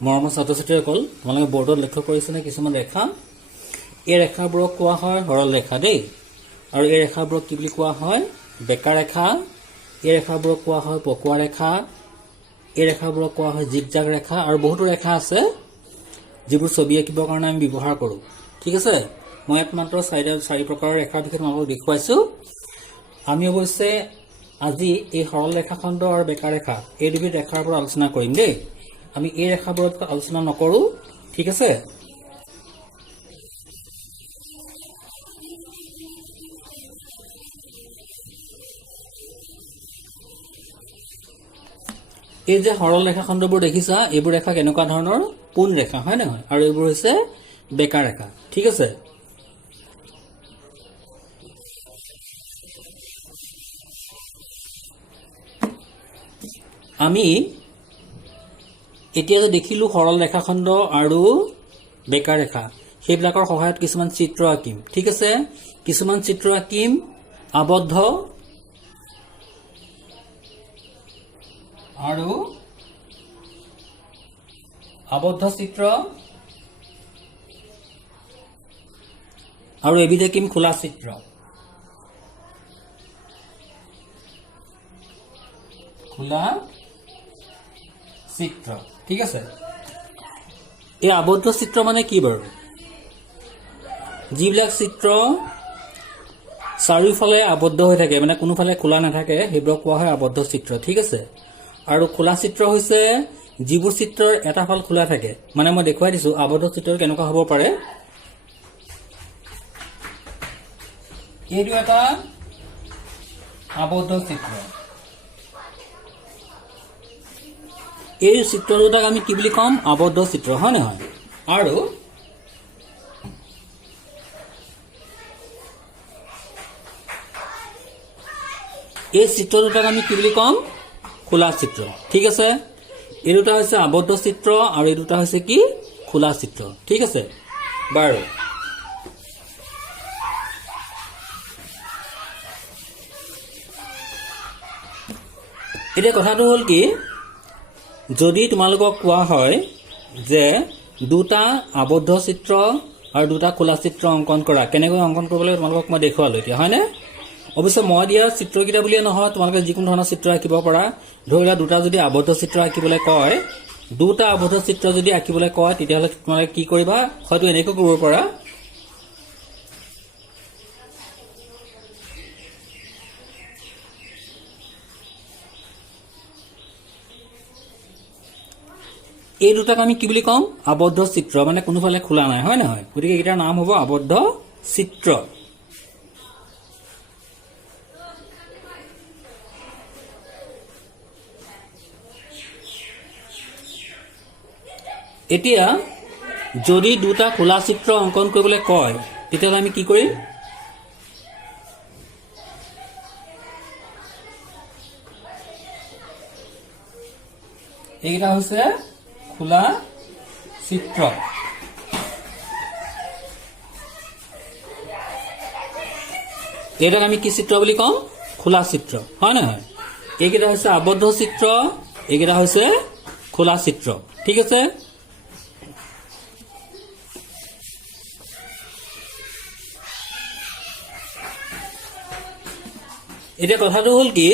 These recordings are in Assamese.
মৰমৰ ছাত্ৰ ছাত্ৰীসকল তোমালোকে বৰ্ডত লক্ষ্য কৰিছেনে কিছুমান ৰেখা এই ৰেখাবোৰক কোৱা হয় সৰল ৰেখা দেই আৰু এই ৰেখাবোৰক কি বুলি কোৱা হয় বেকা ৰেখা এই ৰেখাবোৰক কোৱা হয় পকোৱা ৰেখা এই ৰেখাবোৰক কোৱা হয় জিগজাগ ৰেখা আৰু বহুতো ৰেখা আছে যিবোৰ ছবি আঁকিবৰ কাৰণে আমি ব্যৱহাৰ কৰোঁ ঠিক আছে মই ইয়াত মাত্ৰ চাৰি প্ৰকাৰৰ ৰেখাৰ বিষয়ে তোমালোকক দেখুৱাইছো আমি অৱশ্যে আজি এই সৰল ৰেখাখণ্ড আৰু বেকা ৰেখা এই দুবিধ ৰেখাৰ ওপৰত আলোচনা কৰিম দেই আমি এই ৰেখাবোৰত আলোচনা নকৰো ঠিক আছে এই যে সৰল ৰেখাখণ্ডবোৰ দেখিছা এইবোৰ ৰেখা কেনেকুৱা ধৰণৰ পোন ৰেখা হয় নহয় আৰু এইবোৰ হৈছে বেকা ৰেখা ঠিক আছে আমি এতিয়া যে দেখিলো সৰল ৰেখাখণ্ড আৰু বেকা ৰেখা সেইবিলাকৰ সহায়ত কিছুমান চিত্ৰ আঁকিম ঠিক আছে কিছুমান চিত্ৰ আঁকিম আবদ্ধ আৰু আবদ্ধ চিত্ৰ আৰু এবিধ আঁকিম খোলা চিত্ৰ খোলা চিত্ৰ ঠিক আছে এই আবদ্ধ চিত্ৰ মানে কি বাৰু যিবিলাক চিত্ৰ চাৰিওফালে আবদ্ধ হৈ থাকে মানে কোনোফালে খোলা নাথাকে সেইবোৰক কোৱা হয় আবদ্ধ চিত্ৰ ঠিক আছে আৰু খোলা চিত্ৰ হৈছে যিবোৰ চিত্ৰৰ এটা ফাল খোলা থাকে মানে মই দেখুৱাই দিছো আবদ্ধ চিত্ৰ কেনেকুৱা হ'ব পাৰে এইটো এটা আবদ্ধ চিত্ৰ এই চিত্ৰ দুটাক আমি কি বুলি কম আবদ্ধ চিত্ৰ হয় নহয় আৰু এই চিত্ৰ দুটাক আমি কি বুলি কম খোলা চিত্ৰ ঠিক আছে এই দুটা হৈছে আবদ্ধ চিত্ৰ আৰু এই দুটা হৈছে কি খোলা চিত্ৰ ঠিক আছে বাৰু এতিয়া কথাটো হ'ল কি যদি তোমালোকক কোৱা হয় যে দুটা আবদ্ধ চিত্ৰ আৰু দুটা খোলা চিত্ৰ অংকন কৰা কেনেকৈ অংকন কৰিব লাগে তোমালোকক মই দেখুৱালো এতিয়া হয়নে অৱশ্যে মই দিয়া চিত্ৰকেইটা বুলিয়ে নহয় তোমালোকে যিকোনো ধৰণৰ চিত্ৰ আঁকিব পাৰা ধৰি লোৱা দুটা যদি আবদ্ধ চিত্ৰ আঁকিবলৈ কয় দুটা আবদ্ধ চিত্ৰ যদি আঁকিবলৈ কয় তেতিয়াহ'লে তোমালোকে কি কৰিবা হয়তো এনেকৈ কৰিব পাৰা এই দুটাক আমি কি বুলি কম আবদ্ধ চিত্ৰ মানে কোনোফালে খোলা নাই হয় নহয় গতিকে এইটাৰ নাম হ'ব আবদ্ধ চিত্ৰ এতিয়া যদি দুটা খোলা চিত্ৰ অংকন কৰিবলৈ কয় তেতিয়াহ'লে আমি কি কৰিম এইকেইটা হৈছে খোলা চিত্ৰ এইটাক আমি কি চিত্ৰ বুলি কম খোলা চিত্ৰ হয় নহয় এইকেইটা হৈছে আবদ্ধ চিত্ৰ এইকেইটা হৈছে খোলা চিত্ৰ ঠিক আছে এতিয়া কথাটো হ'ল কি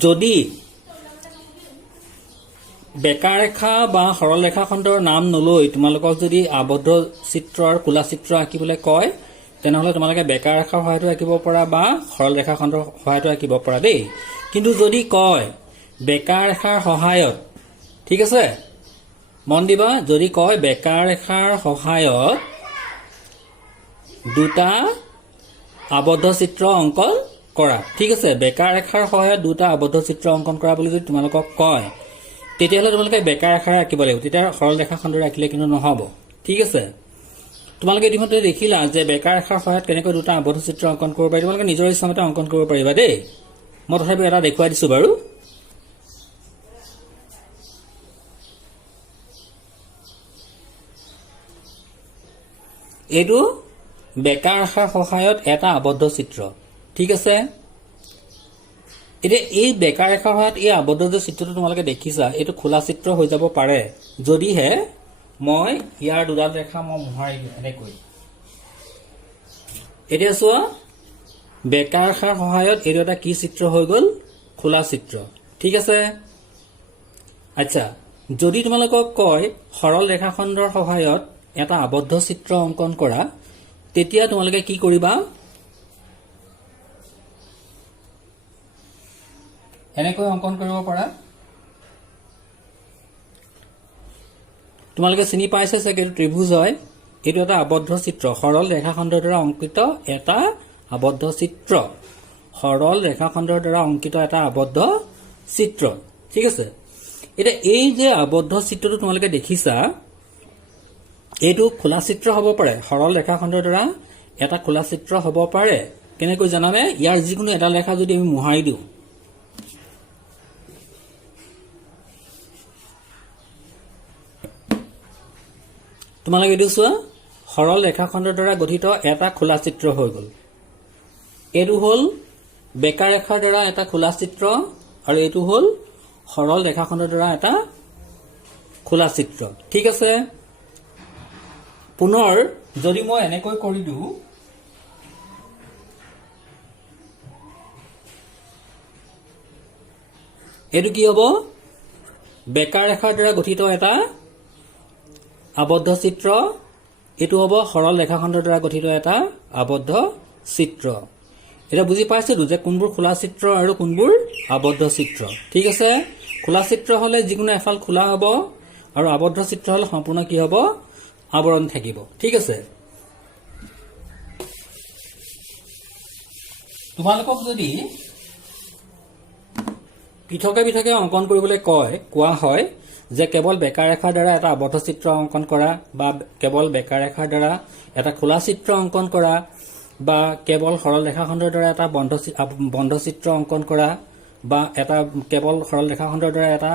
যদি বেকা ৰেখা বা সৰল ৰেখাখণ্ডৰ নাম নলৈ তোমালোকক যদি আবদ্ধ চিত্ৰ আৰু খোলা চিত্ৰ আঁকিবলৈ কয় তেনেহ'লে তোমালোকে বেকা ৰেখাৰ সহায়তো আঁকিব পৰা বা সৰল ৰেখাখণ্ডৰ সহায়তো আঁকিব পৰা দেই কিন্তু যদি কয় বেকা ৰেখাৰ সহায়ত ঠিক আছে মন দিবা যদি কয় বেকা ৰেখাৰ সহায়ত দুটা আবদ্ধ চিত্ৰ অংকন কৰা ঠিক আছে বেকা ৰেখাৰ সহায়ত দুটা আবদ্ধ চিত্ৰ অংকন কৰা বুলি যদি তোমালোকক কয় তেতিয়াহ'লে তোমালোকে বেকা ৰেখাৰে আঁকিব লাগিব তেতিয়া সৰল ৰেখাখণ্ডৰে আঁকিলে কিন্তু নহ'ব ঠিক আছে তোমালোকে ইতিমধ্যে দেখিলা যে বেকা ৰেখাৰ সহায়ত কেনেকৈ দুটা আবদ্ধ চিত্ৰ অংকন কৰিব পাৰি তোমালোকে নিজৰ ইচ্ছামতে অংকন কৰিব পাৰিবা দেই মই তথাপিও এটা দেখুৱাই দিছো বাৰু এইটো বেকা ৰেখাৰ সহায়ত এটা আবদ্ধ চিত্ৰ ঠিক আছে এতিয়া এই বেকা ৰেখাৰ সহায়ত এই আবদ্ধ যে চিত্ৰটো তোমালোকে দেখিছা এইটো খোলা চিত্ৰ হৈ যাব পাৰে যদিহে মই ইয়াৰ দুডাল ৰেখা মই মোহাৰি দিওঁ এনেকৈ। এতিয়া চোৱা বেকা ৰেখাৰ সহায়ত এইটো এটা কি চিত্ৰ হৈ গ'ল? খোলা চিত্ৰ। ঠিক আছে। আচ্ছা, যদি তোমালোকক কয় সৰল ৰেখাখণ্ডৰ সহায়ত এটা আবদ্ধ চিত্ৰ অংকন কৰা তেতিয়া তোমালোকে কি কৰিবা? এনেকৈ অংকন কৰিব পাৰা। তোমালোকে চিনি পাইছে চাগে এইটো ত্ৰিভুজ হয়। এইটো এটা আবদ্ধ চিত্ৰ, সৰল ৰেখাখণ্ডৰ দ্বাৰা অংকিত এটা আবদ্ধ চিত্ৰ। সৰল ৰেখাখণ্ডৰ দ্বাৰা অংকিত এটা আবদ্ধ চিত্ৰ। ঠিক আছে। এতিয়া এই যে আবদ্ধ চিত্ৰটো তোমালোকে দেখিছা এইটো খোলা চিত্ৰ হ'ব পাৰে। সৰল ৰেখাখণ্ডৰ দ্বাৰা এটা খোলা চিত্ৰ হ'ব পাৰে। কেনেকৈ জানানে? ইয়াৰ যিকোনো এটা ৰেখা যদি আমি মোহাৰি দিওঁ, তোমালোকে এইটো চোৱা, সৰল ৰেখাখণ্ডৰ দ্বাৰা গঠিত এটা খোলা চিত্ৰ হৈ গ'ল। এইটো হ'ল বেকা ৰেখাৰ দ্বাৰা এটা খোলা চিত্ৰ আৰু এইটো হ'ল সৰল ৰেখাখণ্ডৰ দ্বাৰা এটা খোলা চিত্ৰ। ঠিক আছে। পুনৰ যদি মই এনেকৈ কৰি দিওঁ, এইটো কি হ'ব? বেকা ৰেখাৰ দ্বাৰা গঠিত এটা আবদ্ধ চিত্ৰ। এইটো হ'ব সৰল ৰেখাখণ্ডৰ দ্বাৰা গঠিত এটা আবদ্ধ চিত্ৰ। এটা বুজি পাইছিলো যে কোনবোৰ খোলা চিত্ৰ আৰু কোনবোৰ আবদ্ধ চিত্ৰ। ঠিক আছে। খোলা চিত্ৰ হলে যিকোনো এফাল খোলা হ'ব আৰু আবদ্ধ চিত্ৰ হলে সম্পূৰ্ণ কি হ'ব? আৱৰণ থাকিব। ঠিক আছে। তোমালোকক যদি পৃথকে পৃথকে অংকন কৰিবলৈ কোৱা হয় যে কেৱল বেকা ৰেখাৰ দ্বাৰা এটা আবদ্ধ চিত্ৰ অংকন কৰা বা কেৱল বেকা ৰেখাৰ দ্বাৰা এটা খোলা চিত্ৰ অংকন কৰা বা কেৱল সৰল ৰেখাখণ্ডৰ দ্বাৰা এটা বন্ধ চিত্ৰ অংকন কৰা বা এটা কেৱল সৰল ৰেখাখণ্ডৰ দ্বাৰা এটা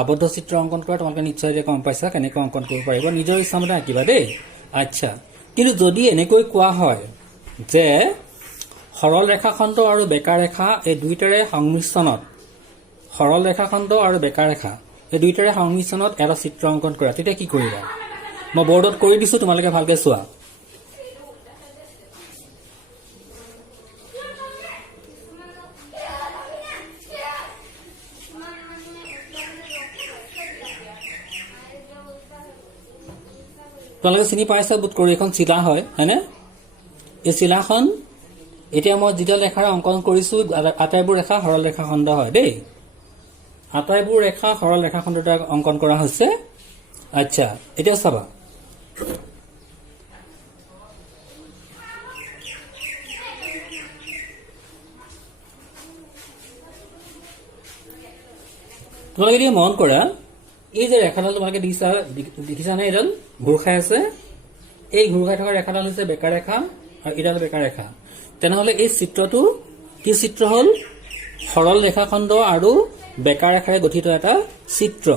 আবদ্ধ চিত্ৰ অংকন কৰা, তোমালোকে নিশ্চয় গম পাইছা কেনেকৈ অংকন কৰিব পাৰিব। নিজৰ ইচ্ছামতে আঁকিবা দেই। আচ্ছা, কিন্তু যদি এনেকৈ কোৱা হয় যে সৰল ৰেখাখণ্ড আৰু বেকা ৰেখা এই দুইটাৰে সংমিশ্ৰণত, সৰল ৰেখাখণ্ড আৰু বেকা ৰেখা এই দুইটাৰে সংমিশ্ৰণত এটা চিত্ৰ অংকন কৰা, তেতিয়া কি কৰিবা? মই বৰ্ডত কৰি দিছো, তোমালোকে ভালকে চোৱা। তোমালোকে চিনি পাইছা বোধ কৰি, এখন চিলা হয়, হয়নে? এই চিলাখন এতিয়া মই যিডাল ৰেখাৰে অংকন কৰিছো আটাইবোৰ ৰেখা সৰল ৰেখাখণ্ড হয় দেই। আটাইবোৰ ৰেখা সৰল ৰেখাখণ্ডৰ দ্বাৰা অংকন কৰা হৈছে। আচ্ছা, এতিয়া চাবা, তোমালোকে এতিয়া মন কৰা, এই যে ৰেখাডাল তোমালোকে দেখিছানে? এইডাল ঘূৰ খাই আছে। এই ঘূৰ খাই থকা ৰেখাডাল হৈছে বেকা ৰেখা আৰু এইডাল বেকা ৰেখা। তেনেহলে এই চিত্ৰটো কি চিত্ৰ হ'ল? সৰল ৰেখাখণ্ড আৰু বেকা ৰেখাৰে গঠিত এটা চিত্ৰ।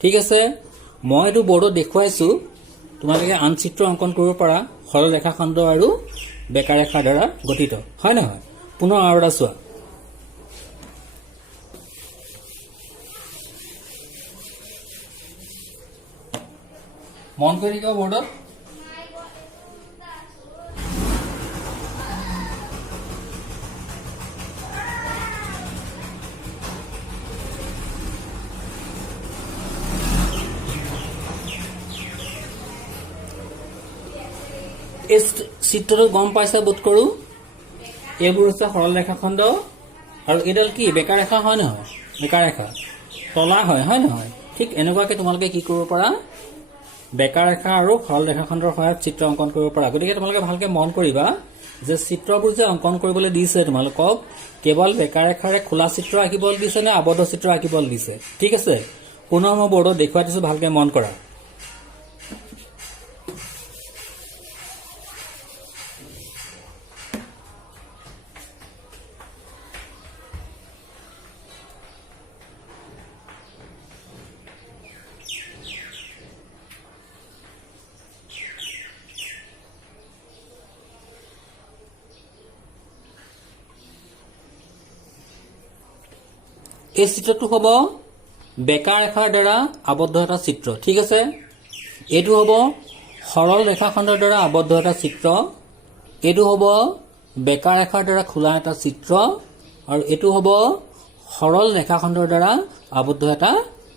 ঠিক আছে। মই এইটো বৰ্ডত দেখুৱাইছো, তোমালোকে আন চিত্ৰ অংকন কৰিব পাৰা সৰল ৰেখাখণ্ড আৰু বেকা ৰেখাৰ দ্বাৰা গঠিত, হয় নহয়? পুনৰ আৰু এটা চোৱা। মন কৰি থাকিব বৰ্ডত। এই চিত্ৰটো গম পাইছা বোধ কৰো। এইবোৰ হৈছে সৰল ৰেখাখণ্ড আৰু এইডাল কি? বেকা ৰেখা, হয় নহয়? বেকা ৰেখা তলা হয়, হয় নহয়? ঠিক এনেকুৱাকে তোমালোকে কি কৰিব পাৰা? বেকা ৰেখা আৰু সৰল ৰেখাখণ্ডৰ সহায়ত চিত্ৰ অংকন কৰিব পাৰা। গতিকে তোমালোকে ভালকে মন কৰিবা যে চিত্ৰবোৰ যে অংকন কৰিবলৈ দিছে তোমালোকক কেৱল বেকা ৰেখাৰে খোলা চিত্ৰ আঁকিবলৈ দিছে নে আবদ্ধ চিত্ৰ আঁকিবলৈ দিছে? ঠিক আছে। পুনৰ মই বৰ্ডত দেখুৱাই দিছো, ভালকে মন কৰা। এই চিত্ৰটো হ'ব বেকা ৰেখাৰ দ্বাৰা আবদ্ধ এটা চিত্ৰ ঠিক আছে এইটো হ'ব সৰল ৰেখাখণ্ডৰ দ্বাৰা আবদ্ধ এটা চিত্ৰ এইটো হ'ব বেকা ৰেখাৰ দ্বাৰা খোলা এটা চিত্ৰ আৰু এইটো হ'ব সৰল ৰেখাখণ্ডৰ দ্বাৰা আবদ্ধ এটা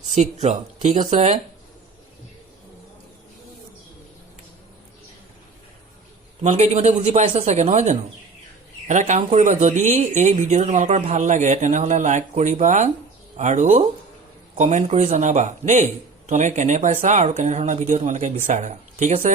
চিত্ৰ ঠিক আছে তোমালোকে ইতিমধ্যে বুজি পাইছা চাগে নহয় জানো এটা কাম কৰিবা যদি এই ভিডিঅ'টো তোমালোকৰ ভাল লাগে তেনেহলে লাইক কৰিবা আৰু কমেন্ট কৰি জনাবা দেই তোমালোকে কেনে পাইছা আৰু কেনে ধৰণৰ ভিডিঅ' তোমালোকে বিচাৰা ঠিক আছে